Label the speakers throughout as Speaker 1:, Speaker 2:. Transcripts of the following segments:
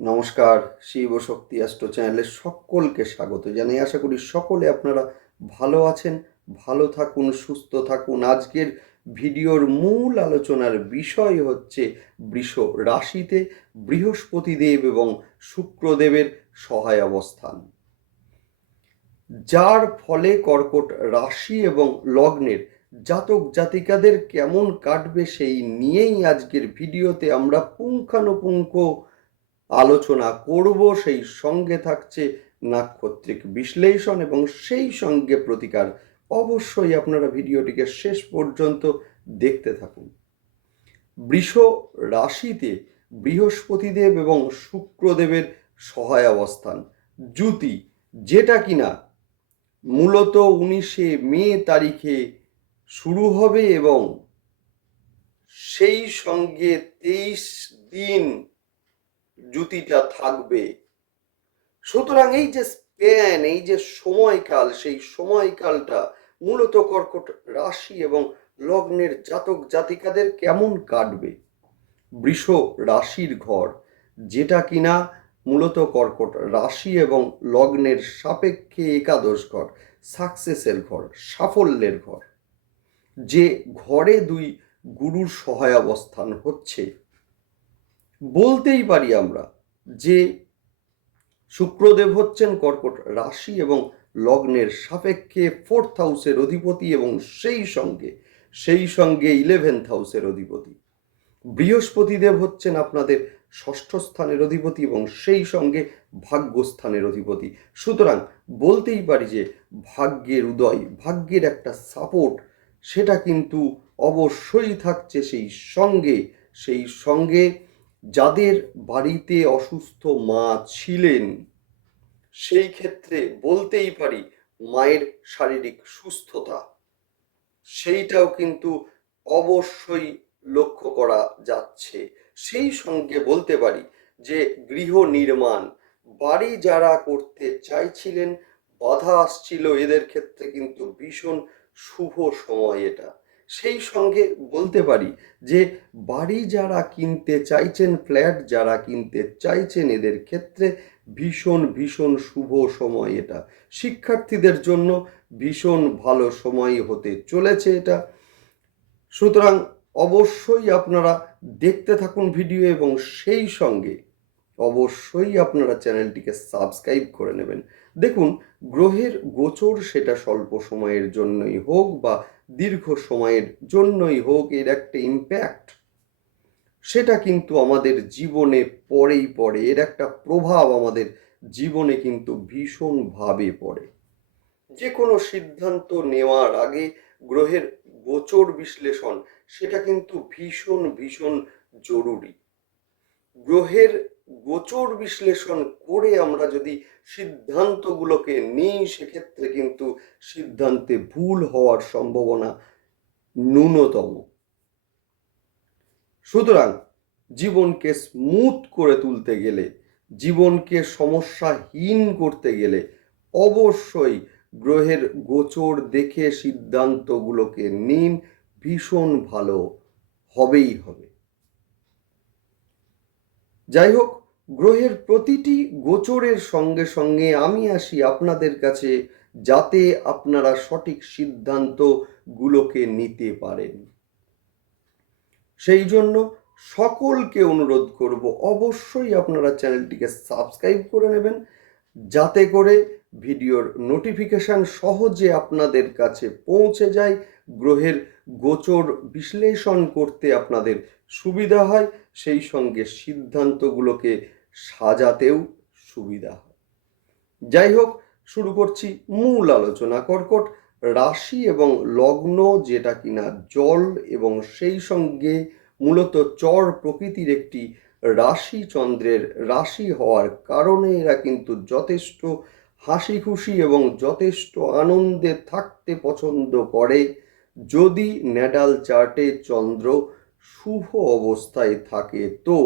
Speaker 1: নমস্কার, শিব শক্তি অ্যাস্ট্রো চ্যানেলে সকলকে স্বাগত জানাই। আশা করি সকলে আপনারা ভালো আছেন, ভালো থাকুন, সুস্থ থাকুন। আজকের ভিডিওর মূল আলোচনার বিষয় হচ্ছে বৃষ রাশিতে বৃহস্পতিদেব এবং শুক্রদেবের সহায় অবস্থান। যার ফলে কর্কট রাশি এবং লগ্নের জাতক জাতিকাদের কেমন কাটবে সেই নিয়েই আজকের ভিডিওতে আমরা পুঙ্খানুপুঙ্খ আলোচনা করব, সেই সঙ্গে থাকছে নাক্ষত্রিক বিশ্লেষণ এবং সেই সঙ্গে প্রতিকার। অবশ্যই আপনারা ভিডিওটিকে শেষ পর্যন্ত দেখতে থাকুন। বৃষ রাশিতে বৃহস্পতিদেব এবং শুক্রদেবের সহায় অবস্থান জুতি যেটা কিনা মূলত উনিশে মে তারিখে শুরু হবে এবং সেই সঙ্গে তেইশ দিন জুতিটা থাকবে। সুতরাং এই যে স্প্যান এই যে সময়কাল, সেই সময়কালটা মূলত কর্কট রাশি এবং লগ্নের জাতক জাতিকাদের কেমন কাটবে? বৃষ রাশির ঘর, যেটা কিনা মূলত কর্কট রাশি এবং লগ্নের সাপেক্ষে একাদশ ঘর সাকসেসের ঘর, সাফল্যের ঘর। যে ঘরে দুই গুরুর সহায় অবস্থান হচ্ছে বলতেই পারি আমরা যে শুক্রদেব হচ্ছেন কর্কট রাশি এবং লগ্নের সাপেক্ষে ফোর্থ হাউসের অধিপতি এবং সেই সঙ্গে সেই সঙ্গে ইলেভেন্থ হাউসের অধিপতি। বৃহস্পতিদেব হচ্ছেন আপনাদের ষষ্ঠ স্থানের অধিপতি এবং সেই সঙ্গে ভাগ্যস্থানের অধিপতি। সুতরাং বলতেই পারি যে ভাগ্যের উদয়, ভাগ্যের একটা সাপোর্ট সেটা কিন্তু অবশ্যই থাকছে সেই সঙ্গে সেই সঙ্গে যাদের বাড়িতে অসুস্থ মা ছিলেন, সেই ক্ষেত্রে বলতেই পারি মায়ের শারীরিক সুস্থতা। সেইটাও কিন্তু অবশ্যই লক্ষ্য করা যাচ্ছে। সেই সঙ্গে বলতে পারি যে, গৃহ নির্মাণ, বাড়ি যারা করতে চাইছিলেন, বাধা আসছিল এদের ক্ষেত্রে কিন্তু ভীষণ শুভ সময় এটা। সেই সঙ্গে বলতে পারি যে বাড়ি যারা কিনতে চাইছেন, ফ্ল্যাট যারা কিনতে চাইছেন, এদের ক্ষেত্রে ভীষণ ভীষণ শুভ সময় এটা। শিক্ষার্থীদের জন্য ভীষণ ভালো সময় হতে চলেছে এটা। সুতরাং অবশ্যই আপনারা দেখতে থাকুন ভিডিও এবং সেই সঙ্গে অবশ্যই আপনারা চ্যানেলটিকে সাবস্ক্রাইব করে নেবেন। দেখুন, গ্রহের গোচর সেটা স্বল্প সময়ের জন্যই হোক বা দীর্ঘ সময়ের জন্যই হোক এর একটা ইম্প্যাক্ট সেটা কিন্তু আমাদের জীবনে পরেই পড়ে। এর একটা প্রভাব আমাদের জীবনে কিন্তু ভীষণভাবে পড়ে। যে কোনো সিদ্ধান্ত নেওয়ার আগে গ্রহের গোচর বিশ্লেষণ, সেটা কিন্তু ভীষণ ভীষণ জরুরি। গ্রহের গোচর বিশ্লেষণ করে আমরা যদি সিদ্ধান্তগুলোকে নিই, সেক্ষেত্রে কিন্তু সিদ্ধান্তে ভুল হওয়ার সম্ভাবনা ন্যূনতম। সুতরাং জীবনকে স্মুথ করে তুলতে গেলে, জীবনকে সমস্যাহীন করতে গেলে অবশ্যই গ্রহের গোচর দেখে সিদ্ধান্তগুলোকে নিন, ভীষণ ভালো হবেই হবে। যাই হোক, গ্রহের প্রতিটি গোচরের সঙ্গে সঙ্গে আমি আসি আপনাদের কাছে যাতে আপনারা সঠিক সিদ্ধান্তগুলোকে নিতে পারেন। সেই জন্য সকলকে অনুরোধ করব, অবশ্যই আপনারা চ্যানেলটিকে সাবস্ক্রাইব করে নেবেন, যাতে করে ভিডিওর নোটিফিকেশান সহজে আপনাদের কাছে পৌঁছে যায়। গ্রহের গোচর বিশ্লেষণ করতে আপনাদের সুবিধা হয়। সেই সঙ্গে সিদ্ধান্তগুলোকে সাজাতেও সুবিধা হয়। যাই হোক, শুরু করছি মূল আলোচনা কর্কট। রাশি এবং লগ্ন যেটা কিনা জল এবং সেই সঙ্গে মূলত চর প্রকৃতির একটি রাশি চন্দ্রের রাশি হওয়ার কারণে এরা কিন্তু যথেষ্ট হাসি খুশি এবং যথেষ্ট আনন্দে থাকতে পছন্দ করে যদি ন্যাডাল চার্টে চন্দ্র শুভ অবস্থায় থাকে তো।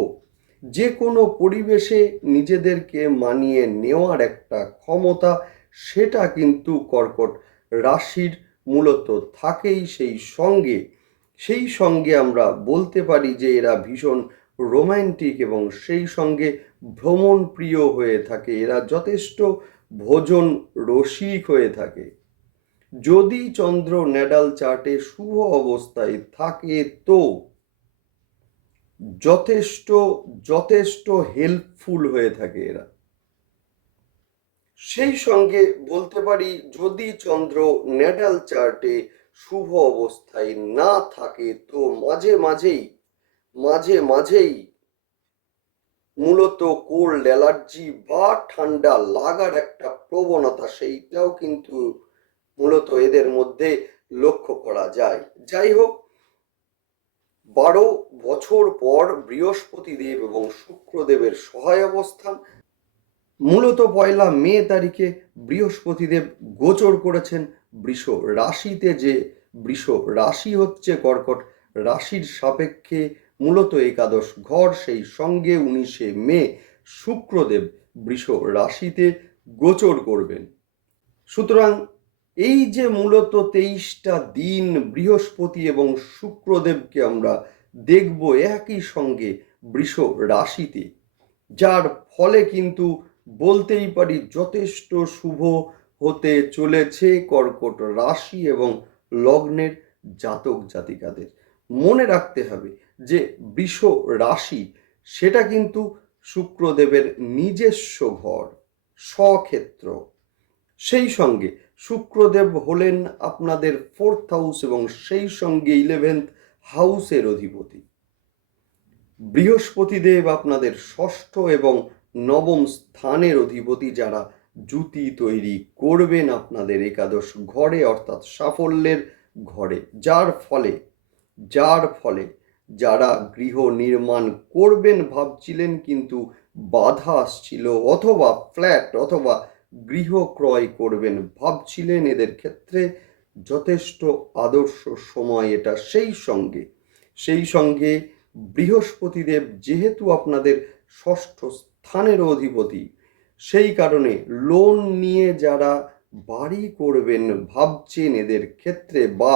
Speaker 1: যে কোনো পরিবেশে নিজেদেরকে মানিয়ে নেওয়ার একটা ক্ষমতা, সেটা কিন্তু কর্কট রাশির মূলত থাকেই সেই সঙ্গে। সেই সঙ্গে আমরা বলতে পারি যে এরা ভীষণ রোম্যান্টিক এবং সেই সঙ্গে ভ্রমণ প্রিয় হয়ে থাকে। এরা যথেষ্ট ভোজন রসিক হয়ে থাকে। যদি চন্দ্র নেডাল চার্টে শুভ অবস্থায় থাকে তো? যথেষ্ট যথেষ্ট হেল্পফুল হয়ে থাকে এরা। সেই সঙ্গে বলতে পারি, যদি চন্দ্র নেডাল চার্টে শুভ অবস্থায় না থাকে তো মাঝে মাঝেই মাঝে মাঝেই মূলত কোল্ড অ্যালার্জি বা ঠান্ডা লাগার একটা প্রবণতা সেইটাও কিন্তু মূলত এদের মধ্যে লক্ষ্য করা যায়। যাই হোক, বারো বছর পর বৃহস্পতিদেব এবং শুক্রদেবের সহায় অবস্থান মূলত পয়লা মে তারিখে বৃহস্পতিদেব গোচর করেছেন বৃষ রাশিতে যে বৃষ রাশি হচ্ছে কর্কট, রাশির সাপেক্ষে মূলত একাদশ ঘর, সেই সঙ্গে উনিশে মে শুক্রদেব বৃষ রাশিতে গোচর করবেন। সুতরাং এই যে মূলত তেইশটা দিন, বৃহস্পতি এবং শুক্রদেবকে আমরা দেখব একই সঙ্গে বৃষ রাশিতে, যার ফলে কিন্তু বলতেই পারি যথেষ্ট শুভ হতে চলেছে কর্কট রাশি এবং লগ্নের জাতক জাতিকাদের। মনে রাখতে হবে যে বৃষ রাশি, সেটা কিন্তু শুক্রদেবের নিজস্ব ঘর, স্বক্ষেত্র। সেই সঙ্গে শুক্রদেব হলেন আপনাদের ফোর্থ হাউস এবং সেই সঙ্গে ইলেভেন্থ হাউসের অধিপতি। বৃহস্পতিদেব আপনাদের ষষ্ঠ এবং নবম স্থানের অধিপতি যারা জুতি তৈরি করবেন আপনাদের একাদশ ঘরে অর্থাৎ সাফল্যের ঘরে। যার ফলে যার ফলে যারা গৃহ নির্মাণ করবেন ভাবছিলেন কিন্তু বাধা আসছিল অথবা ফ্ল্যাট অথবা গৃহ ক্রয় করবেন ভাবছিলেন, এদের ক্ষেত্রে যথেষ্ট আদর্শ সময় এটা সেই সঙ্গে। সেই সঙ্গে বৃহস্পতিদেব যেহেতু আপনাদের ষষ্ঠ স্থানের অধিপতি, সেই কারণে লোন নিয়ে যারা বাড়ি করবেন ভাবছেন এদের ক্ষেত্রে বা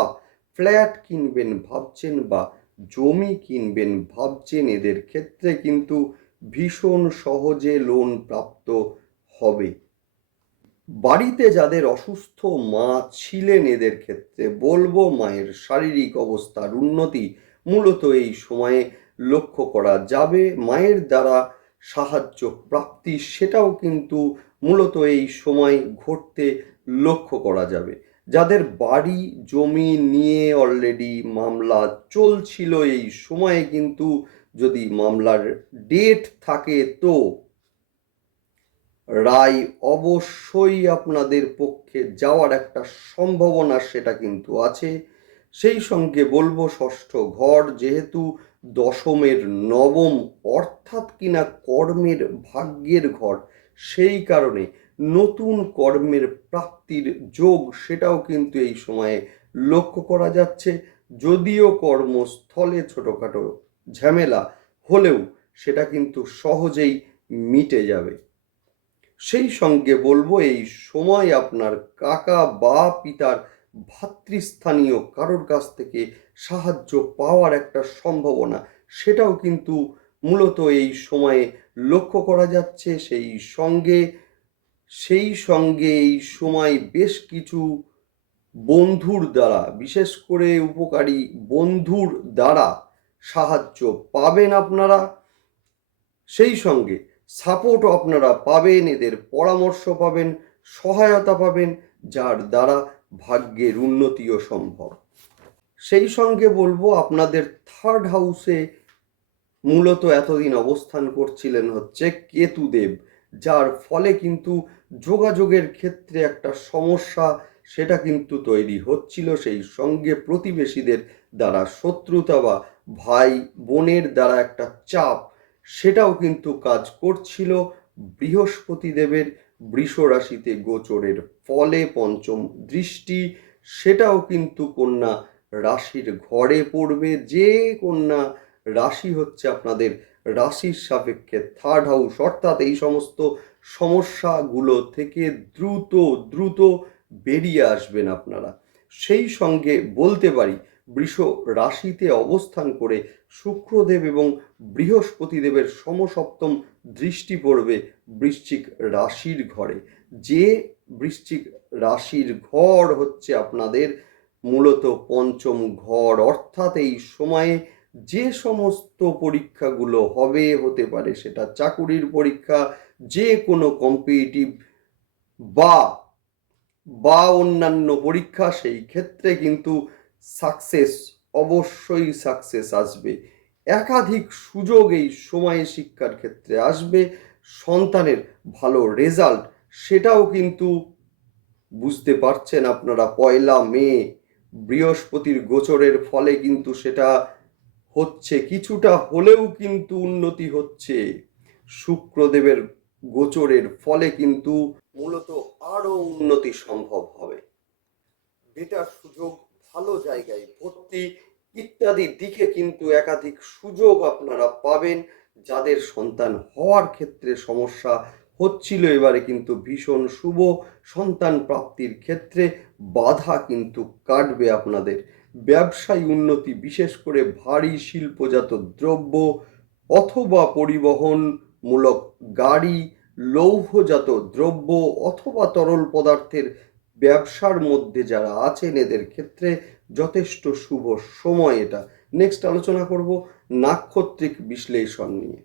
Speaker 1: ফ্ল্যাট কিনবেন ভাবছেন বা জমি কিনবেন, ভাবছেন এদের ক্ষেত্রে কিন্তু ভীষণ সহজে লোন প্রাপ্ত হবে। বাড়িতে যাদের অসুস্থ মা ছিলেন এদের ক্ষেত্রে বলব মায়ের শারীরিক অবস্থার উন্নতি মূলত এই সময়ে লক্ষ্য করা যাবে। মায়ের দ্বারা সাহায্য প্রাপ্তি সেটাও কিন্তু মূলত এই সময় ঘটতে লক্ষ্য করা যাবে। যাদের বাড়ি, জমি নিয়ে অলরেডি মামলা চলছিল এই সময়ে কিন্তু যদি মামলার ডেট থাকে তো রায় অবশ্যই আপনাদের পক্ষে যাওয়ার একটা সম্ভাবনা সেটা কিন্তু আছে। সেই সঙ্গে বলব, ষষ্ঠ ঘর যেহেতু দশমের নবম, অর্থাৎ কিনা কর্মের ভাগ্যের ঘর, সেই কারণে নতুন কর্মের প্রাপ্তির যোগ সেটাও কিন্তু এই সময়ে লক্ষ্য করা যাচ্ছে। যদিও কর্মস্থলে ছোটোখাটো ঝামেলা হলেও সেটা কিন্তু সহজেই মিটে যাবে। সেই সঙ্গে বলব, এই সময় আপনার কাকা বা পিতার ভাতৃস্থানীয় কারোর কাছ থেকে সাহায্য পাওয়ার একটা সম্ভাবনা, সেটাও কিন্তু মূলত এই সময়ে লক্ষ্য করা যাচ্ছে। সেই সঙ্গে সেই সঙ্গে এই সময় বেশ কিছু বন্ধুর দ্বারা, বিশেষ করে উপকারী বন্ধুর দ্বারা সাহায্য পাবেন আপনারা। সেই সঙ্গে সাপোর্টও আপনারা পাবেন, এদের পরামর্শ পাবেন, সহায়তা পাবেন, যার দ্বারা ভাগ্যের উন্নতিও সম্ভব। সেই সঙ্গে বলব, আপনাদের থার্ড হাউসে মূলত এতদিন অবস্থান করছিলেন হচ্ছে কেতুদেব। যার ফলে কিন্তু যোগাযোগের ক্ষেত্রে একটা সমস্যা, সেটা কিন্তু তৈরি হচ্ছিল সেই সঙ্গে প্রতিবেশীদের দ্বারা, শত্রুতা বা ভাই বোনের দ্বারা একটা চাপ, সেটাও কিন্তু কাজ করছিল। বৃহস্পতি দেবের বৃষ রাশিতে গোচরের ফলে পঞ্চম দৃষ্টি, সেটাও কিন্তু কন্যা রাশির ঘরে পড়বে। যে কন্যা রাশি হচ্ছে আপনাদের রাশির সাপেক্ষে থার্ড হাউস অর্থাৎ এই সমস্ত সমস্যাগুলো থেকে দ্রুত দ্রুত বেরিয়ে আসবেন আপনারা। সেই সঙ্গে বলতে পারি, বৃষ রাশিতে অবস্থান করে শুক্রদেব এবং বৃহস্পতিদেবের সমসপ্তম দৃষ্টি পড়বে বৃশ্চিক রাশির ঘরে। যে বৃশ্চিক রাশির ঘর হচ্ছে আপনাদের মূলত পঞ্চম ঘর, অর্থাৎ এই সময়ে যে সমস্ত পরীক্ষাগুলো হবে হতে পারে সেটা চাকুরির পরীক্ষা, যে কোনো কম্পিটিটিভ বা বা অন্যান্য পরীক্ষা, সেই ক্ষেত্রে কিন্তু সাকসেস অবশ্যই সাকসেস আসবে। একাধিক সুযোগ এই সময়ে শিক্ষার ক্ষেত্রে আসবে, সন্তানের ভালো রেজাল্ট সেটাও কিন্তু বুঝতে পারছেন আপনারা, পয়লা মে, বৃহস্পতির গোচরের ফলে কিন্তু সেটা হচ্ছে, কিছুটা হলেও কিন্তু উন্নতি হচ্ছে। শুক্রদেবের গোচরের ফলে কিন্তু মূলত আরও উন্নতি সম্ভব হবে। বেটার সুযোগ, ভালো জায়গায় ভর্তি ইত্যাদি দিকে কিন্তু একাধিক সুযোগ আপনারা পাবেন। যাদের সন্তান হওয়ার ক্ষেত্রে সমস্যা হচ্ছিল, এবারে কিন্তু ভীষণ শুভ সন্তান প্রাপ্তির ক্ষেত্রে বাধা কিন্তু কাটবে আপনাদের ব্যবসায় উন্নতি, বিশেষ করে ভারী শিল্পজাত দ্রব্য অথবা পরিবহনমূলক গাড়ি, লৌহজাত দ্রব্য অথবা তরল পদার্থের ব্যবসার মধ্যে যারা আছেন, এদের ক্ষেত্রে যথেষ্ট শুভ সময় এটা। নেক্সট আলোচনা করব নাক্ষত্রিক বিশ্লেষণ নিয়ে।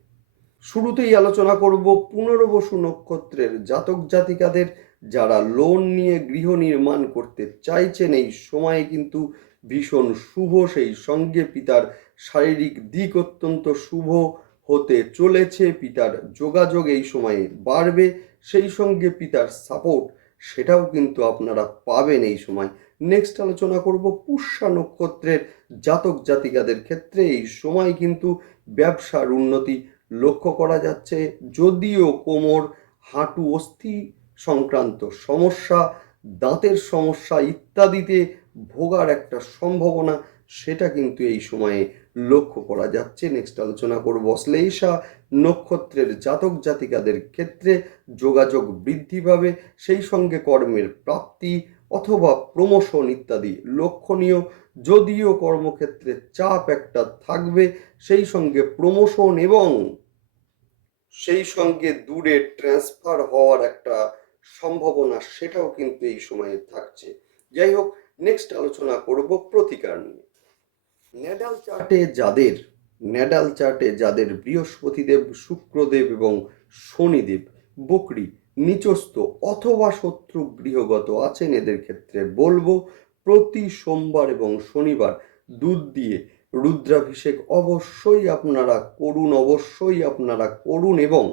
Speaker 1: শুরুতেই আলোচনা করব পুনর্বসু নক্ষত্রের জাতক জাতিকাদের যারা লোন নিয়ে গৃহ নির্মাণ করতে চাইছেন, এই সময়ে কিন্তু ভীষণ শুভ, সেই সঙ্গে পিতার শারীরিক দিক অত্যন্ত শুভ হতে চলেছে। পিতার যোগাযোগ এই সময়ে বাড়বে, সেই সঙ্গে পিতার সাপোর্ট সেটাও কিন্তু আপনারা পাবেন এই সময়। নেক্সট আলোচনা করব পুষ্যা নক্ষত্রের জাতক জাতিকাদের ক্ষেত্রে। এই সময় কিন্তু ব্যবসার উন্নতি লক্ষ্য করা যাচ্ছে। যদিও কোমর, হাঁটু অস্থি সংক্রান্ত সমস্যা, দাঁতের সমস্যা ইত্যাদিতে ভোগার একটা সম্ভাবনা, সেটা কিন্তু এই সময়ে লক্ষ্য করা যাচ্ছে। নেক্সট আলোচনা করব শ্লেষা নক্ষত্রের জাতক জাতিকাদের ক্ষেত্রে যোগাযোগ বৃদ্ধি পাবে, সেই সঙ্গে কর্মের প্রাপ্তি অথবা প্রমোশন ইত্যাদি লক্ষণীয়। যদিও কর্মক্ষেত্রে চাপ একটা থাকবে, সেই সঙ্গে প্রমোশন এবং সেই সঙ্গে দূরে ট্রান্সফার হওয়ার একটা সম্ভাবনা, সেটাও কিন্তু এই সময়ে থাকছে। যাই হোক নেক্সট আলোচনা করব প্রতিকার নিয়ে। নেডাল চার্টে যাদের নেডাল চার্টে যাদের বৃহস্পতিদেব, শুক্রদেব এবং শনিদেব বকরি, নিচস্থ অথবা শত্রু গৃহগত আছেন এদের ক্ষেত্রে বলব, প্রতি সোমবার এবং শনিবার দুধ দিয়ে রুদ্রাভিষেক অবশ্যই আপনারা করুন, অবশ্যই আপনারা করুন এবং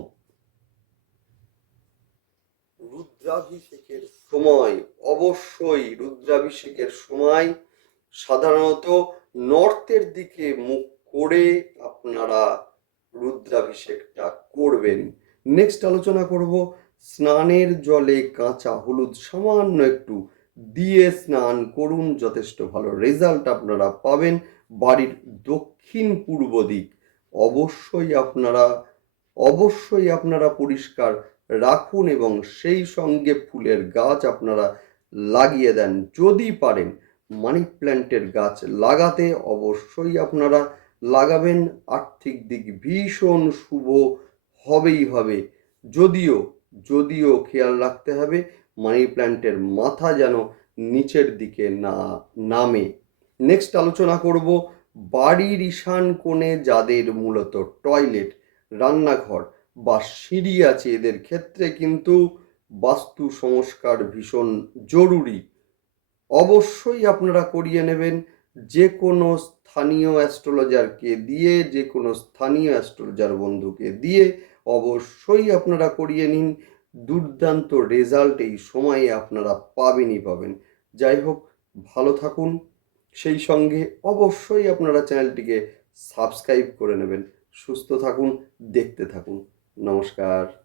Speaker 1: রুদ্রাভিষেকের সময় অবশ্যই রুদ্রাভিষেকের সময়। সাধারণত নর্থের দিকে মুখ করে আপনারা রুদ্রাভিষেকটা করবেন। নেক্সট আলোচনা করব স্নানের জলে কাঁচা হলুদ সামান্য একটু দিয়ে স্নান করুন, যথেষ্ট ভালো রেজাল্ট আপনারা পাবেন। বাড়ির দক্ষিণ পূর্ব দিক অবশ্যই আপনারা অবশ্যই আপনারা পরিষ্কার রাখুন এবং সেই সঙ্গে ফুলের গাছ আপনারা লাগিয়ে দেন। যদি পারেন মানি প্ল্যান্টের গাছ লাগাতে অবশ্যই আপনারা লাগাবেন। আর্থিক দিক ভীষণ শুভ, হবেই হবে। যদিও যদিও খেয়াল রাখতে হবে মানি প্ল্যান্টের মাথা যেন নিচের দিকে না নামে। নেক্সট আলোচনা করব বাড়ির ঈশান কোণে যাদের মূলত টয়লেট, রান্নাঘর। বা সিঁড়ি আছে এদের ক্ষেত্রে কিন্তু বাস্তু সংস্কার ভীষণ জরুরি। অবশ্যই আপনারা করিয়ে নেবেন। যে কোনো স্থানীয় অ্যাস্ট্রোলজারকে দিয়ে যে কোনো স্থানীয় অ্যাস্ট্রোলজার বন্ধুকে দিয়ে অবশ্যই আপনারা করিয়ে নিন। দুর্দান্ত রেজাল্ট এই সময়ে আপনারা পাবেনই পাবেন। যাই হোক, ভালো থাকুন। সেই সঙ্গে অবশ্যই আপনারা চ্যানেলটিকে সাবস্ক্রাইব করে নেবেন। সুস্থ থাকুন, দেখতে থাকুন। নমস্কার